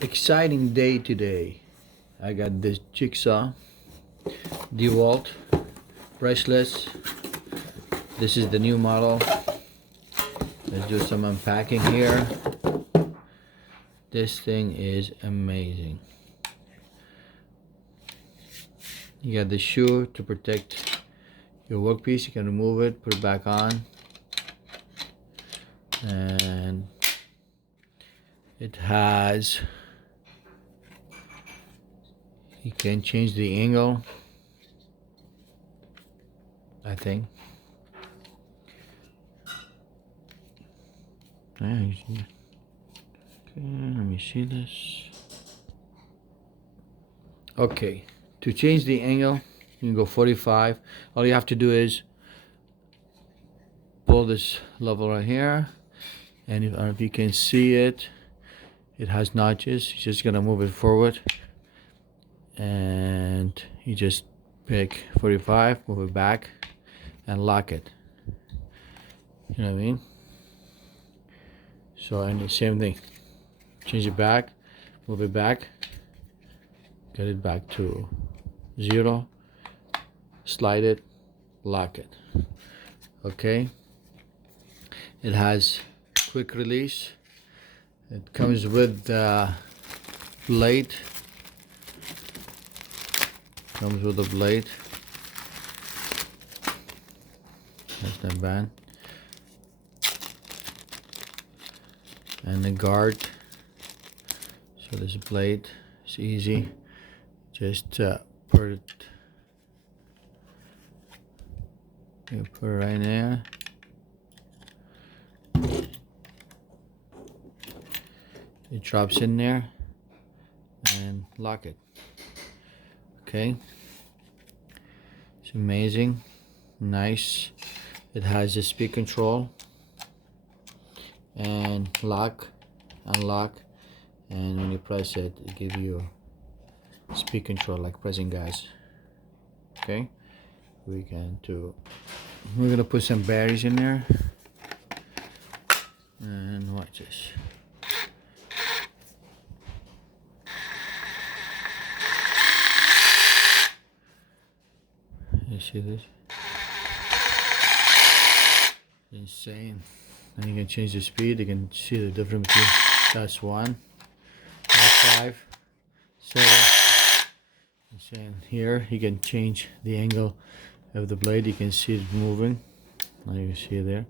Exciting day today. I got this jigsaw, DeWALT brushless. This is the new model. Let's do some unpacking here. This thing is amazing. You got the shoe to protect your workpiece. You can remove it, put it back on, and it has, you can change the angle, I think. Okay, let me see this. Okay, to change the angle, you can go 45. All you have to do is pull this level right here, and if, I don't know if you can see it, it has notches. You're just gonna move it forward, and you just pick 45, move it back, and lock it. You know what I mean? So, and the same thing. Change it back, move it back, get it back to 0, slide it, lock it. Okay? It has quick release. It comes with the blade. Comes with a blade. That's not bad. And a guard. So this blade is easy. Just put it. You put it right there. It drops in there and lock it. Okay. It's amazing. Nice. It has a speed control and lock, unlock, and when you press it, it gives you speed control like pressing gas. Okay. We're gonna put some batteries in there, and watch this. You see this? Insane. And you can change the speed. You can see the difference between that's 1, that's 5, 7. And here you can change the angle of the blade. You can see it moving. Now you can see it there.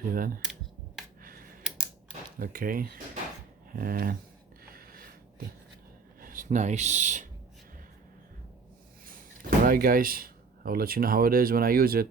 See that? Okay. And it's nice. Alright guys, I'll let you know how it is when I use it.